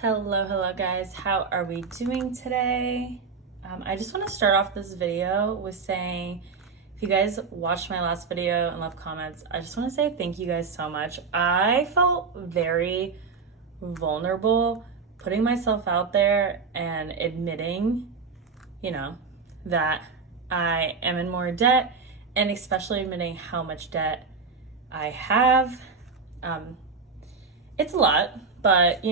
Hello guys, how are we doing today? I just want to start off this video with saying if you guys watched my last video and left comments, I just want to say thank you guys so much. I felt very vulnerable putting myself out there and admitting, that I am in more debt, and especially admitting how much debt I have. It's a lot, but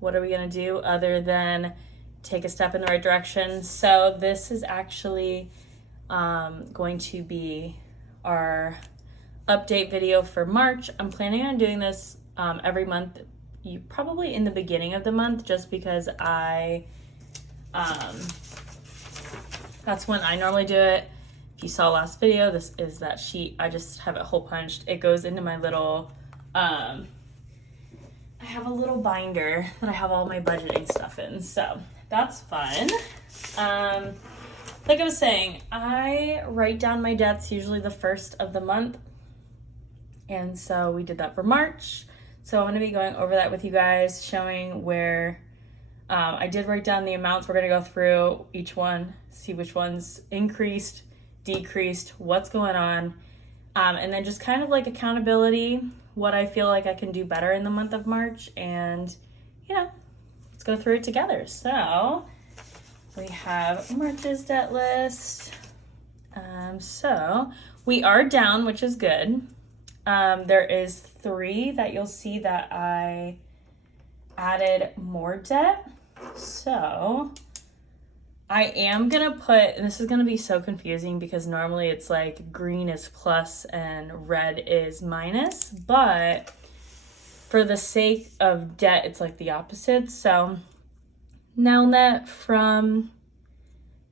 what are we going to do other than take a step in the right direction? So this is actually going to be our update video for March. I'm planning on doing this every month, probably in the beginning of the month, just because that's when I normally do it. If you saw last video, this is that sheet. I just have it hole punched. It goes into my little I have a little binder that I have all my budgeting stuff in, so that's fun. Like I was saying, I write down my debts usually the first of the month, and so we did that for March. So I'm going to be going over that with you guys, showing where I did write down the amounts. We're going to go through each one, see which ones increased, decreased, what's going on, and then just kind of like accountability, what I feel like I can do better in the month of March, and let's go through it together. So we have March's debt list. So we are down, which is good. There is 3 that you'll see that I added more debt. So I am gonna put, and this is gonna be so confusing because normally it's like green is plus and red is minus, but for the sake of debt, it's like the opposite. So now that from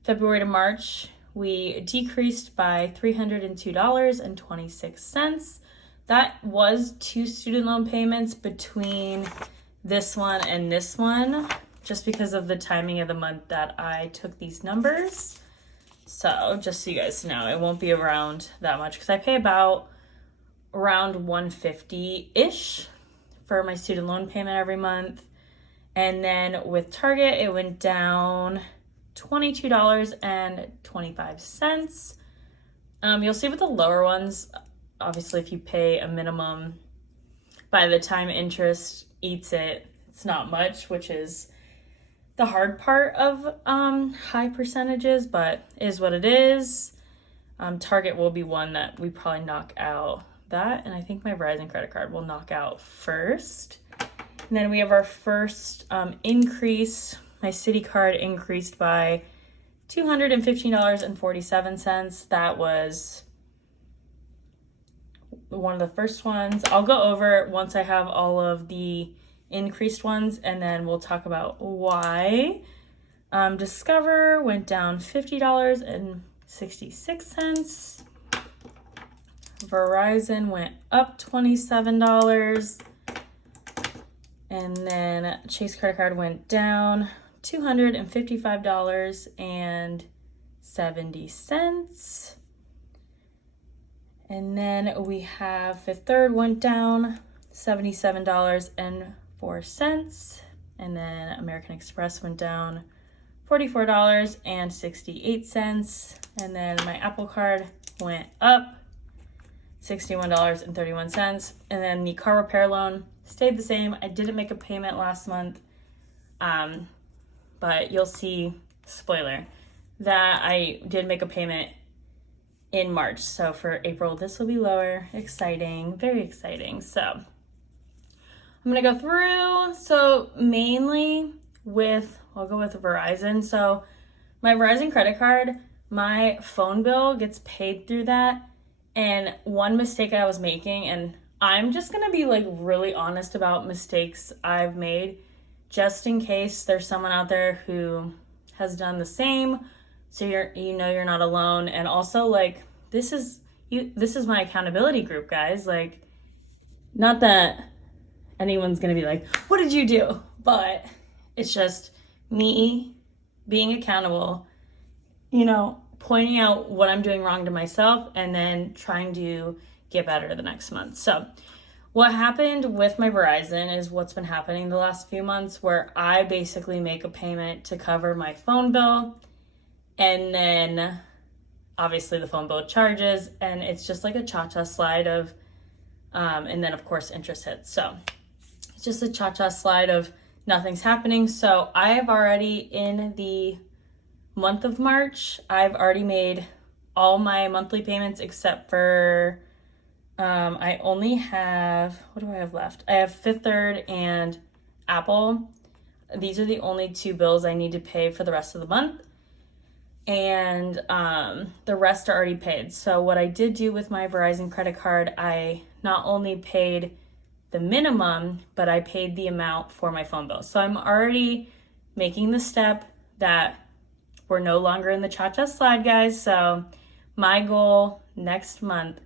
February to March, we decreased by $302.26. That was 2 student loan payments between this one and this one, just because of the timing of the month that I took these numbers. So just so you guys know, it won't be around that much because I pay about around $150-ish for my student loan payment every month. And then with Target, it went down $22.25. You'll see with the lower ones, obviously if you pay a minimum, by the time interest eats it, it's not much, which is the hard part of high percentages, but is what it is. Target will be one that we probably knock out that, and I think my Verizon credit card will knock out first. And then we have our first increase. My Citi card increased by $215.47. That was one of the first ones. I'll go over it once I have all of the increased ones, and then we'll talk about why. Discover went down $50.66. Verizon went up $27. And then Chase credit card went down $255.70. And then we have Fifth Third went down $77.04. And then American Express went down $44.68. And then my Apple Card went up $61.31. And then the car repair loan stayed the same. I didn't make a payment last month, but you'll see, spoiler, that I did make a payment in March. So for April, this will be lower. Exciting, very exciting. So I'm gonna go through. So mainly I'll go with Verizon. So my Verizon credit card, my phone bill gets paid through that. And one mistake I was making, and I'm just gonna be like really honest about mistakes I've made, just in case there's someone out there who has done the same, so you're not alone. And also, like, this is my accountability group, guys. Like, not that anyone's gonna be like, what did you do? But it's just me being accountable, pointing out what I'm doing wrong to myself, and then trying to get better the next month. So what happened with my Verizon is what's been happening the last few months, where I basically make a payment to cover my phone bill, and then obviously the phone bill charges, and it's just like a cha-cha slide of, and then of course interest hits. So it's just a cha-cha slide of nothing's happening. So I have already, in the month of March, I've already made all my monthly payments except for, I only have, what do I have left? I have Fifth Third and Apple. These are the only two bills I need to pay for the rest of the month. And the rest are already paid. So what I did do with my Verizon credit card, I not only paid the minimum, but I paid the amount for my phone bill. So I'm already making the step that we're no longer in the cha-cha slide, guys. So my goal next month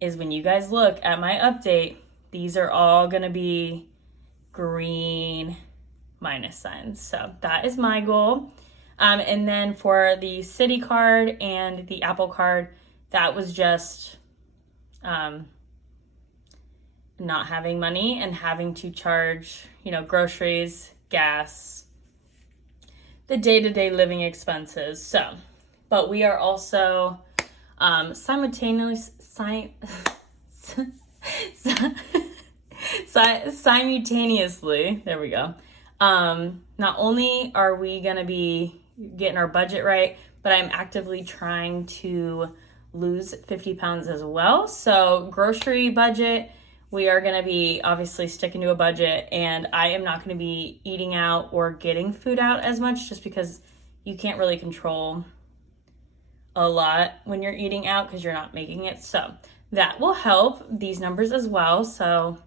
is, when you guys look at my update, these are all gonna be green minus signs. So that is my goal. And then for the Citi card and the Apple card, that was just not having money and having to charge, groceries, gas, the day-to-day living expenses. So, but we are also simultaneously, there we go. Not only are we going to be getting our budget right, but I'm actively trying to lose 50 pounds as well. So grocery budget, we are going to be obviously sticking to a budget, and I am not going to be eating out or getting food out as much, just because you can't really control a lot when you're eating out because you're not making it. So that will help these numbers as well. So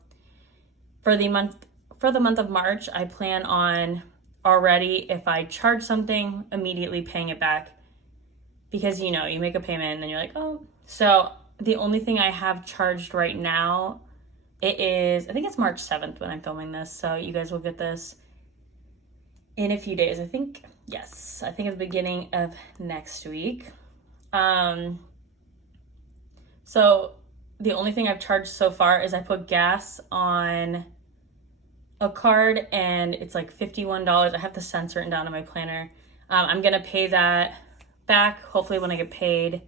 for the month of March, I plan on already, if I charge something, immediately paying it back, because you make a payment and then you're like, oh. So the only thing I have charged right now, I think it's March 7th when I'm filming this, so you guys will get this in a few days. I think at the beginning of next week. So the only thing I've charged so far is I put gas on a card, and it's like $51. I have the cents written down in my planner. I'm gonna pay that back. Hopefully when I get paid,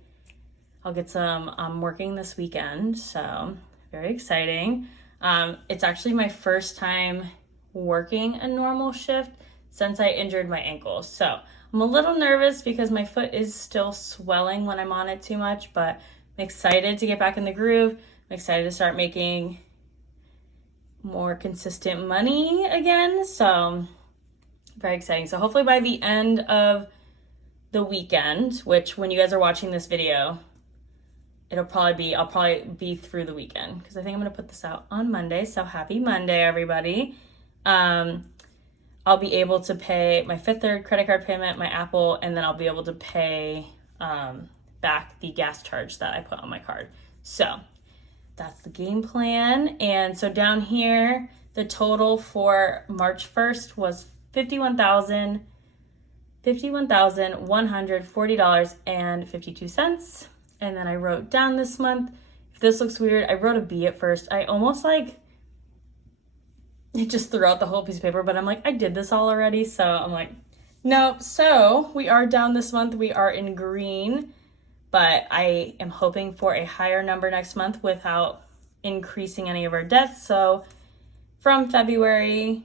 I'll get some. I'm working this weekend, so very exciting. It's actually my first time working a normal shift since I injured my ankle. So I'm a little nervous because my foot is still swelling when I'm on it too much, but I'm excited to get back in the groove. I'm excited to start making more consistent money again. So very exciting. So hopefully by the end of the weekend, which when you guys are watching this video, I'll probably be through the weekend, because I think I'm going to put this out on Monday. So happy Monday, everybody. I'll be able to pay my Fifth Third credit card payment, my Apple, and then I'll be able to pay back the gas charge that I put on my card. So that's the game plan. And so down here, the total for March 1st was $51,140.52. And then I wrote down this month, if this looks weird, I wrote a B at first. I almost it just threw out the whole piece of paper, but I'm like, I did this all already. So I'm like, nope. So we are down this month. We are in green, but I am hoping for a higher number next month without increasing any of our debts. So from February,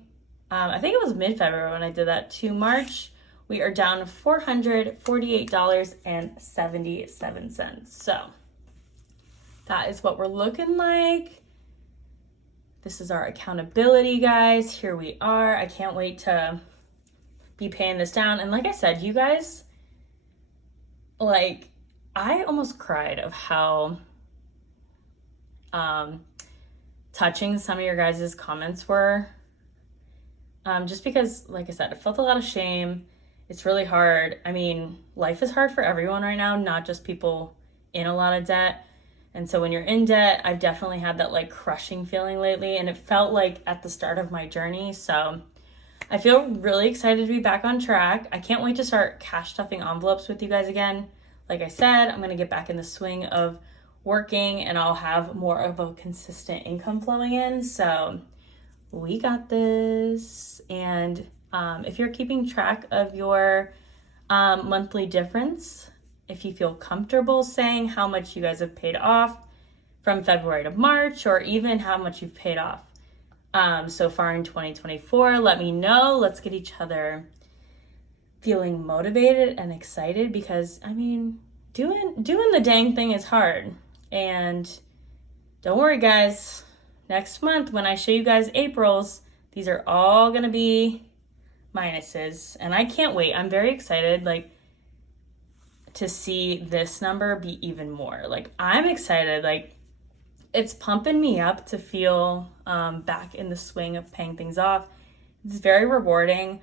I think it was mid-February when I did that, to March, we are down $448.77. So that is what we're looking like. This is our accountability, guys. Here we are. I can't wait to be paying this down. And like I said, you guys, I almost cried of how touching some of your guys' comments were. Just because, like I said, I felt a lot of shame. It's really hard. I mean, life is hard for everyone right now, not just people in a lot of debt. And so when you're in debt, I've definitely had that crushing feeling lately, and it felt like at the start of my journey. So I feel really excited to be back on track. I can't wait to start cash stuffing envelopes with you guys again. Like I said, I'm going to get back in the swing of working and I'll have more of a consistent income flowing in. So we got this. And if you're keeping track of your monthly difference, if you feel comfortable saying how much you guys have paid off from February to March, or even how much you've paid off so far in 2024, let me know. Let's get each other feeling motivated and excited, because I mean, doing the dang thing is hard. And don't worry guys, next month when I show you guys April's, these are all gonna be minuses, and I can't wait. I'm very excited like to see this number be even more. Like I'm excited, like it's pumping me up to feel back in the swing of paying things off. It's very rewarding.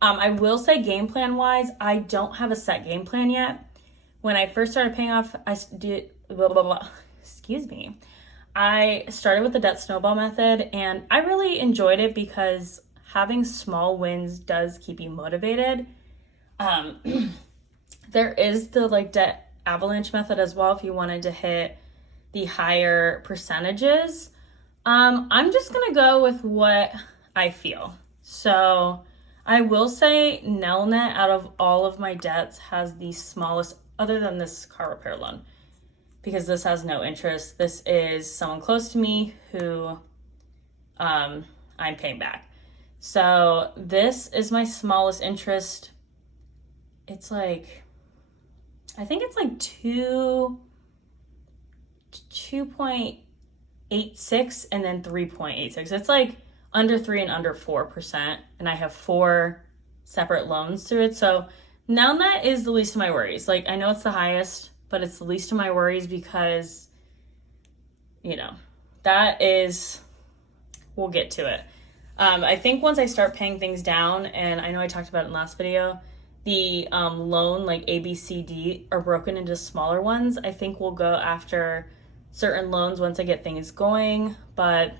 I will say game plan wise, I don't have a set game plan yet. When I first started paying off, I started with the debt snowball method, and I really enjoyed it because having small wins does keep you motivated. There is the like debt avalanche method as well if you wanted to hit the higher percentages. I'm just gonna go with what I feel. So I will say Nelnet out of all of my debts has the smallest, other than this car repair loan, because this has no interest. This is someone close to me who I'm paying back. So this is my smallest interest. It's like, I think it's like 2.86 and then 3.86. It's like under 3 and under 4%. And I have 4 separate loans through it. So now that is the least of my worries. Like I know it's the highest, but it's the least of my worries because, you know, that is, we'll get to it. I think once I start paying things down, and I know I talked about it in the last video, the loan like A, B, C, D are broken into smaller ones. I think we'll go after certain loans once I get things going, but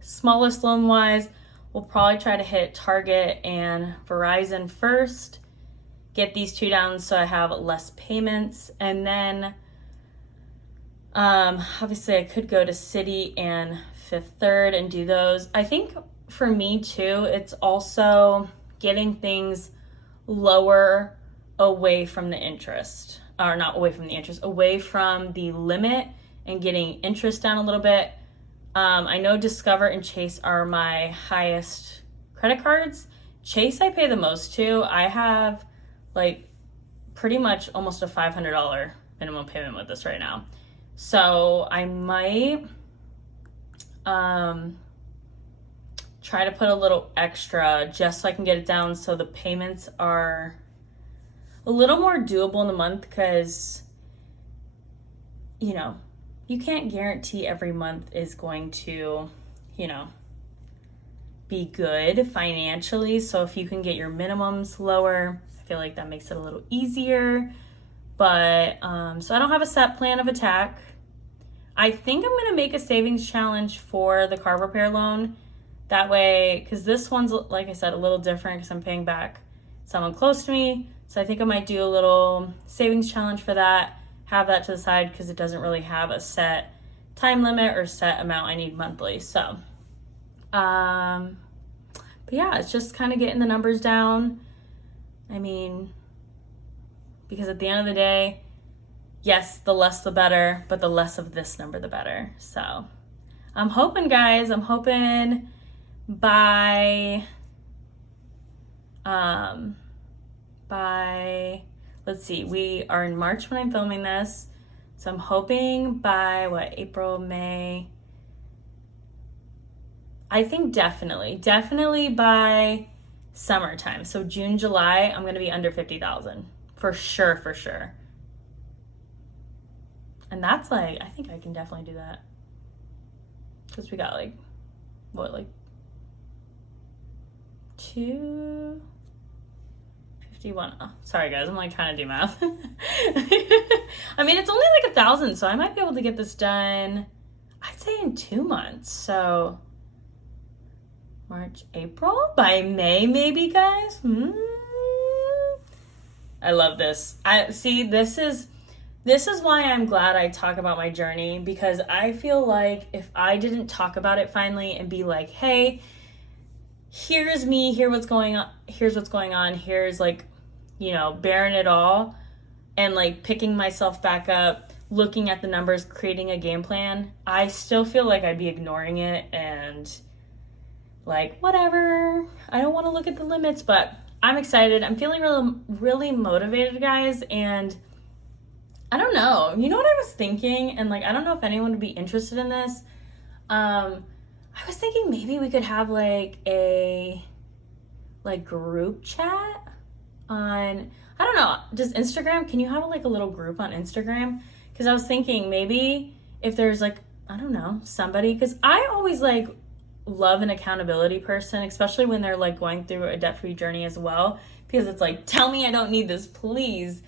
smallest loan wise, we'll probably try to hit Target and Verizon first, get these 2 down so I have less payments, and then obviously I could go to Citi and Fifth Third and do those. I think for me too, it's also getting things lower away from the interest, or not away from the interest, away from the limit, and getting interest down a little bit. I know Discover and Chase are my highest credit cards. Chase I pay the most to. I have like pretty much almost a $500 minimum payment with this right now. So I might try to put a little extra just so I can get it down so the payments are a little more doable in the month, because, you know, you can't guarantee every month is going to, you know, be good financially. So if you can get your minimums lower, I feel like that makes it a little easier. But so I don't have a set plan of attack. I think I'm going to make a savings challenge for the car repair loan. That way, because this one's, like I said, a little different because I'm paying back someone close to me. So I think I might do a little savings challenge for that. Have that to the side because it doesn't really have a set time limit or set amount I need monthly. So, but yeah, it's just kind of getting the numbers down. I mean, because at the end of the day, yes, the less the better, but the less of this number, the better. So I'm hoping, guys, by let's see, we are in March when I'm filming this, so I'm hoping by April, May, I think definitely by summertime, so June, July, I'm gonna be under 50,000 for sure. And that's like, I think I can definitely do that, because we got like 251. Oh, sorry guys, I'm like trying to do math. I mean, it's only like 1,000, so I might be able to get this done, I'd say in 2 months. So March, April, by May maybe, guys. I love this. This is this is why I'm glad I talk about my journey, because I feel like if I didn't talk about it finally and be like, hey, here's me, here's what's going on, here's like, you know, bearing it all and like picking myself back up, looking at the numbers, creating a game plan, I still feel like I'd be ignoring it and like, whatever, I don't want to look at the limits. But I'm excited. I'm feeling really, really motivated, guys. And I don't know. You know what I was thinking? And like, I don't know if anyone would be interested in this. I was thinking maybe we could have like a group chat on, I don't know, does Instagram, can you have like a little group on Instagram? Because I was thinking maybe if there's like, I don't know, somebody, because I always like love an accountability person, especially when they're like going through a debt-free journey as well, because it's like, tell me I don't need this, please.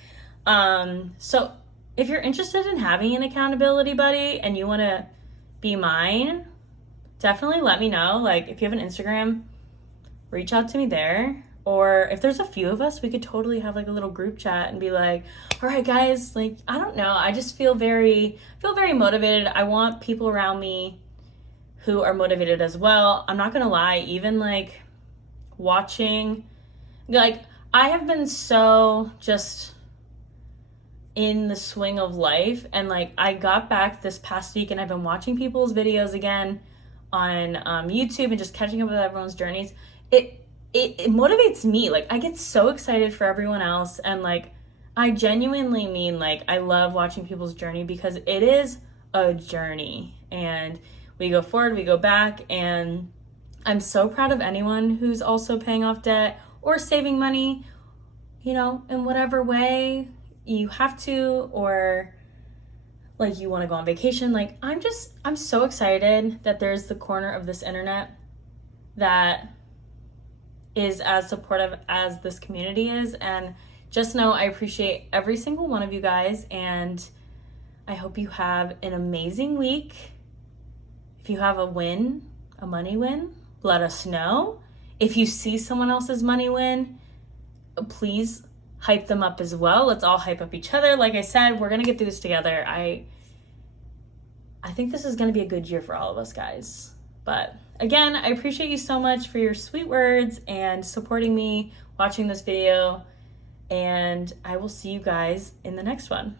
So if you're interested in having an accountability buddy and you want to be mine, definitely let me know. Like, if you have an Instagram, reach out to me there. Or if there's a few of us, we could totally have like a little group chat and be like, all right, guys, like, I don't know. I just feel very motivated. I want people around me who are motivated as well. I'm not going to lie, even like watching, like, I have been so just in the swing of life, and like I got back this past week and I've been watching people's videos again on YouTube and just catching up with everyone's journeys. It motivates me. Like, I get so excited for everyone else, and like I genuinely mean, like, I love watching people's journey because it is a journey, and we go forward, we go back, and I'm so proud of anyone who's also paying off debt or saving money, you know, in whatever way you have to, or like you want to go on vacation. Like, I'm so excited that there's the corner of this internet that is as supportive as this community is. And just know I appreciate every single one of you guys, and I hope you have an amazing week. If you have a win, a money win, let us know. If you see someone else's money win, please hype them up as well. Let's all hype up each other. Like I said, we're going to get through this together. I think this is going to be a good year for all of us, guys. But again, I appreciate you so much for your sweet words and supporting me, watching this video, and I will see you guys in the next one.